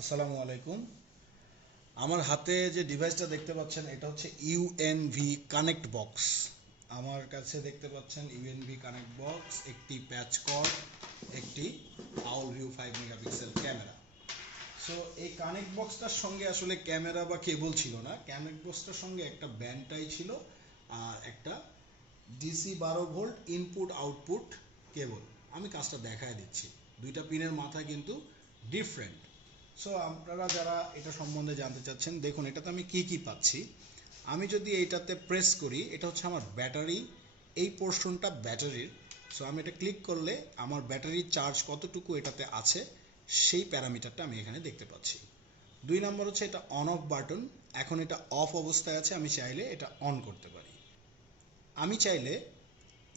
আসসালামু আলাইকুম। আমার হাতে যে ডিভাইসটা দেখতে পাচ্ছেন এটা হচ্ছে ইউএনভি কানেক্ট বক্স। আমার কাছে দেখতে পাচ্ছেন ইউএনভি কানেক্ট বক্স, একটি প্যাচ কর্ড, একটি আউল ভিউ 5 মেগাপিক্সেল ক্যামেরা। সো এই কানেক্ট বক্সটার সঙ্গে আসলে ক্যামেরা বা কেবল ছিল না, কানেক্ট বক্সটার সঙ্গে একটা ব্যান্ডটাই ছিল আর একটা ডিসি 12 ভোল্ট ইনপুট আউটপুট কেবল। আমি কাজটা দেখায় দিচ্ছি, দুইটা পিনের মাথা কিন্তু ডিফারেন্ট। সো আপনারা যারা এটা সম্বন্ধে জানতে চাচ্ছেন, দেখুন এটাতে আমি কি কি পাচ্ছি। আমি যদি এইটাতে প্রেস করি, এটা হচ্ছে আমার ব্যাটারি, এই পোর্শনটা ব্যাটারির। সো আমি এটা ক্লিক করলে আমার ব্যাটারির চার্জ কতটুকু এটাতে আছে সেই প্যারামিটারটা আমি এখানে দেখতে পাচ্ছি। 2 নম্বর হচ্ছে এটা অন অফ বাটন, এখন এটা অফ অবস্থায় আছে, আমি চাইলে এটা অন করতে পারি। আমি চাইলে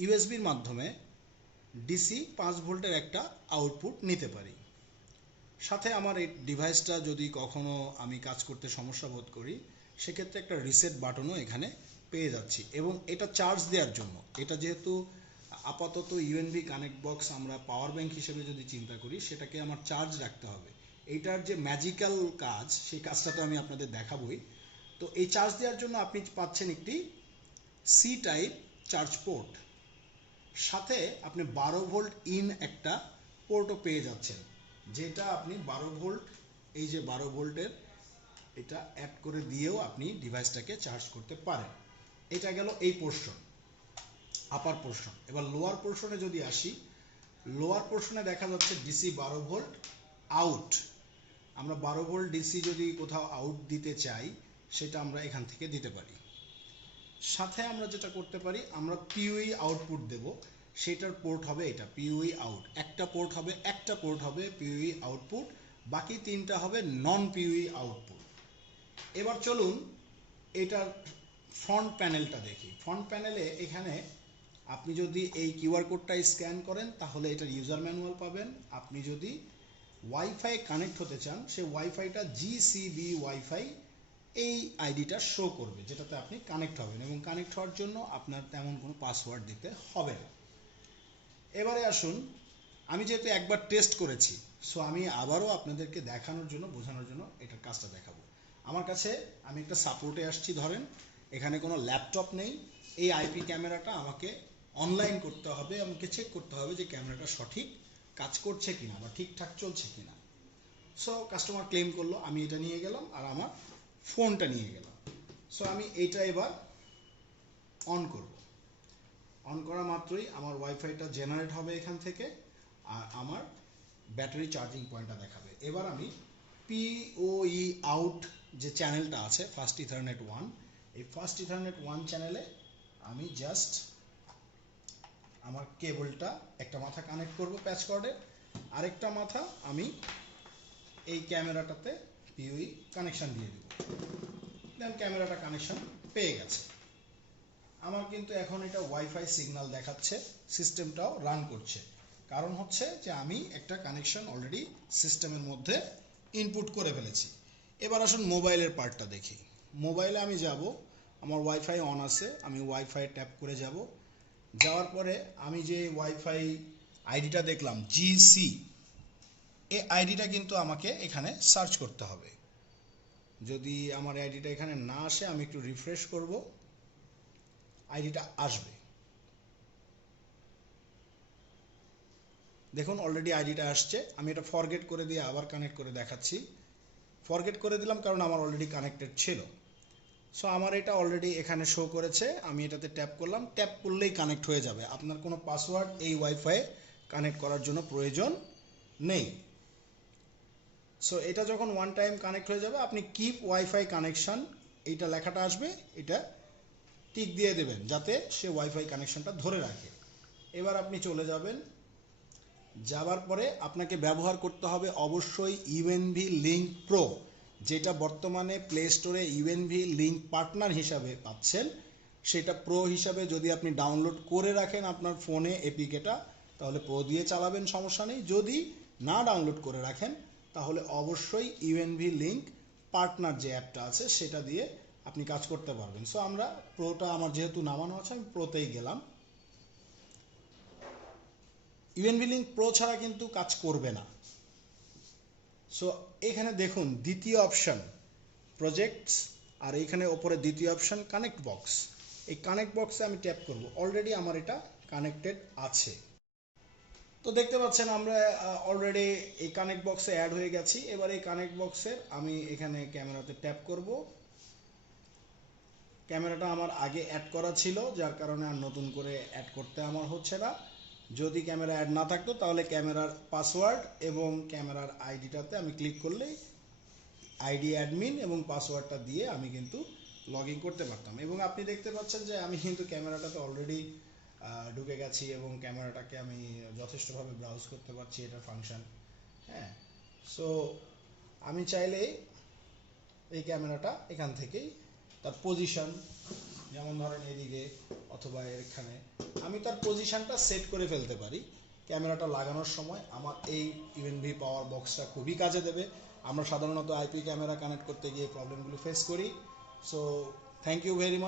ইউএসবির মাধ্যমে ডিসি 5 ভোল্টের একটা আউটপুট নিতে পারি। সাথে আমার এই ডিভাইসটা যদি কখনো আমি কাজ করতে সমস্যা বোধ করি, সেক্ষেত্রে একটা রিসেট বাটনও এখানে পেয়ে যাচ্ছি। এবং এটা চার্জ দেওয়ার জন্য, এটা যেহেতু আপাতত ইউএনভি কানেক্ট বক্স আমরা পাওয়ার ব্যাংক হিসেবে যদি চিন্তা করি, সেটাকে আমার চার্জ রাখতে হবে। এইটার যে ম্যাজিক্যাল কাজ, সেই কাজটা তো আমি আপনাদের দেখাবই। তো এই চার্জ দেওয়ার জন্য আপনি পাচ্ছেন একটি সি টাইপ চার্জ পোর্ট, সাথে আপনি 12 ভোল্ট ইন একটা পোর্টও পেয়ে যাচ্ছেন, যেটা আপনি 12 ভোল্ট, এই যে 12 ভোল্টের এটা অ্যাড করে দিয়েও আপনি ডিভাইসটাকে চার্জ করতে পারেন। এটা গেল এই পোর্শন, আপার পোর্শন। এবার লোয়ার পোর্শনে যদি আসি, লোয়ার পোর্শনে দেখা যাচ্ছে ডিসি 12 ভোল্ট আউট। আমরা 12 ভোল্ট ডিসি যদি কোথাও আউট দিতে চাই, সেটা আমরা এখান থেকে দিতে পারি। সাথে আমরা যেটা করতে পারি, আমরা পিউই আউটপুট দেব, সেটার পোর্ট হবে এটা পিউই আউট। একটা পোর্ট হবে পিউই আউটপুট, বাকি 3টা হবে নন পিউই আউটপুট। এবার চলুন এটার ফ্রন্ট প্যানেলটা দেখি। ফ্রন্ট প্যানেলে এখানে আপনি যদি এই কিউআর কোডটা স্ক্যান করেন, তাহলে এটার ইউজার ম্যানুয়াল পাবেন। আপনি যদি ওয়াইফাই কানেক্ট হতে চান, সেই ওয়াইফাইটা জিসিবি ওয়াইফাই, এই আইডিটা শো করবে, যেটাতে আপনি কানেক্ট হবেন। এবং কানেক্ট হওয়ার জন্য আপনার তেমন কোনো পাসওয়ার্ড দিতে হবে না। এবারে আসুন, আমি যেহেতু একবার টেস্ট করেছি, সো আমি আবারও আপনাদেরকে দেখানোর জন্য, বোঝানোর জন্য এটার কাজটা দেখাবো। আমার কাছে, আমি একটা সাপোর্টে আসছি, ধরেন এখানে কোনো ল্যাপটপ নেই। এই আইপি ক্যামেরাটা আমাকে অনলাইন করতে হবে, আমাকে চেক করতে হবে যে ক্যামেরাটা সঠিক কাজ করছে কিনা বা ঠিকঠাক চলছে কিনা। সো কাস্টমার ক্লেম করলো, আমি এটা নিয়ে গেলাম আর আমার ফোনটা নিয়ে গেলাম। সো আমি এইটা এবার অন করব। অন করা মাত্রই আমার ওয়াইফাইটা জেনারেট হবে এখান থেকে, আর আমার ব্যাটারি চার্জিং পয়েন্টটা দেখাবে। এবার আমি পিওই আউট যে চ্যানেলটা আছে, ফার্স্ট ইথারনেট 1, এই ফার্স্ট ইথারনেট 1 চ্যানেলে আমি জাস্ট আমার কেবলটা একটা মাথা কানেক্ট করব প্যাচ কর্ডে, আরেকটা মাথা আমি এই ক্যামেরাটাতে পিওই কানেকশন দিয়ে দেব। দেন ক্যামেরাটা কানেকশন পেয়ে গেছে। আমার কিন্তু এখন এটা ওয়াইফাই সিগন্যাল দেখাচ্ছে, সিস্টেমটাও রান করছে। কারণ হচ্ছে যে আমি একটা কানেকশন অলরেডি সিস্টেমের মধ্যে ইনপুট করে ফেলেছি। এবার আসুন মোবাইলের পার্টটা দেখি। মোবাইলে আমি যাব, আমার ওয়াইফাই অন আছে, আমি ওয়াইফাই ট্যাপ করে যাব। যাওয়ার পরে আমি যে ওয়াইফাই আইডিটা দেখলাম জিসি, এই আইডিটা কিন্তু আমাকে এখানে সার্চ করতে হবে। যদি আমার আইডিটা এখানে না আসে, আমি একটু রিফ্রেশ করব, আইডিটা আসবে। দেখুন অলরেডি আইডিটা আসছে। আমি এটা ফরগেট করে দিয়ে আবার কানেক্ট করে দেখাচ্ছি। ফরগেট করে দিলাম কারণ আমার অলরেডি কানেক্টেড ছিল। সো আমার এটা অলরেডি এখানে শো করেছে, আমি এটাতে ট্যাপ করলাম, ট্যাপ করলেই কানেক্ট হয়ে যাবে। আপনার কোনো পাসওয়ার্ড এই ওয়াইফাই কানেক্ট করার জন্য প্রয়োজন নেই। সো এটা যখন ওয়ান টাইম কানেক্ট হয়ে যাবে, আপনি কিপ ওয়াইফাই কানেকশন, এইটা লেখাটা আসবে, এটা টিক দিয়ে দেবেন যাতে সে ওয়াইফাই কানেকশনটা ধরে রাখে। এবার আপনি চলে যাবেন, যাবার পরে আপনাকে ব্যবহার করতে হবে অবশ্যই ইউএনভি লিঙ্ক প্রো, যেটা বর্তমানে প্লে স্টোরে ইউএনভি লিঙ্ক পার্টনার হিসাবে পাচ্ছেন। সেটা প্রো হিসাবে যদি আপনি ডাউনলোড করে রাখেন আপনার ফোনে এপিকেটা, তাহলে প্রো দিয়ে চালাবেন, সমস্যা নেই। যদি না ডাউনলোড করে রাখেন, তাহলে অবশ্যই ইউএনভি লিঙ্ক পার্টনার যে অ্যাপটা আছে সেটা দিয়ে আপনি কাজ করতে পারবেন। সো আমরা প্রোটা, আমার যেহেতু নামানো আছে, আমি প্রোতেই গেলাম। ইউএনভি লিঙ্ক প্রো ছাড়া কিন্তু কাজ করবে না। সো এখানে দেখুন দ্বিতীয় অপশন প্রজেক্টস, আর এইখানে ওপরে দ্বিতীয় অপশন কানেক্ট বক্স। এই কানেক্ট বক্সে আমি ট্যাপ করব, অলরেডি আমার এটা কানেক্টেড আছে। তো দেখতে পাচ্ছেন আমরা অলরেডি এই কানেক্ট বক্সে অ্যাড হয়ে গেছি। এবার এই কানেক্ট বক্সের আমি এখানে ক্যামেরাতে ট্যাপ করব। ক্যামেরাটা আমার আগে অ্যাড করা ছিল, যার কারণে আর নতুন করে অ্যাড করতে আমার হচ্ছে না। যদি ক্যামেরা অ্যাড না থাকতো তাহলে ক্যামেরার পাসওয়ার্ড এবং ক্যামেরার আইডিটাতে আমি ক্লিক করলেই আইডি অ্যাডমিন এবং পাসওয়ার্ডটা দিয়ে আমি কিন্তু লগ ইন করতে পারতাম। এবং আপনি দেখতে পাচ্ছেন যে আমি কিন্তু ক্যামেরাটাতে অলরেডি ঢুকে গেছি এবং ক্যামেরাটাকে আমি যথেষ্টভাবে ব্রাউজ করতে পারছি, এটার ফাংশন। হ্যাঁ, সো আমি চাইলে এই ক্যামেরাটা এখান থেকেই তার পজিশন, যেমন ধরেন এদিকে অথবা এখানে, আমি তার পজিশনটা সেট করে ফেলতে পারি। ক্যামেরাটা লাগানোর সময় আমার এই ইউএনভি পাওয়ার বক্সটা খুবই কাজে দেবে। আমরা সাধারণত আইপি ক্যামেরা কানেক্ট করতে গিয়ে প্রবলেমগুলো ফেস করি। So thank you very much.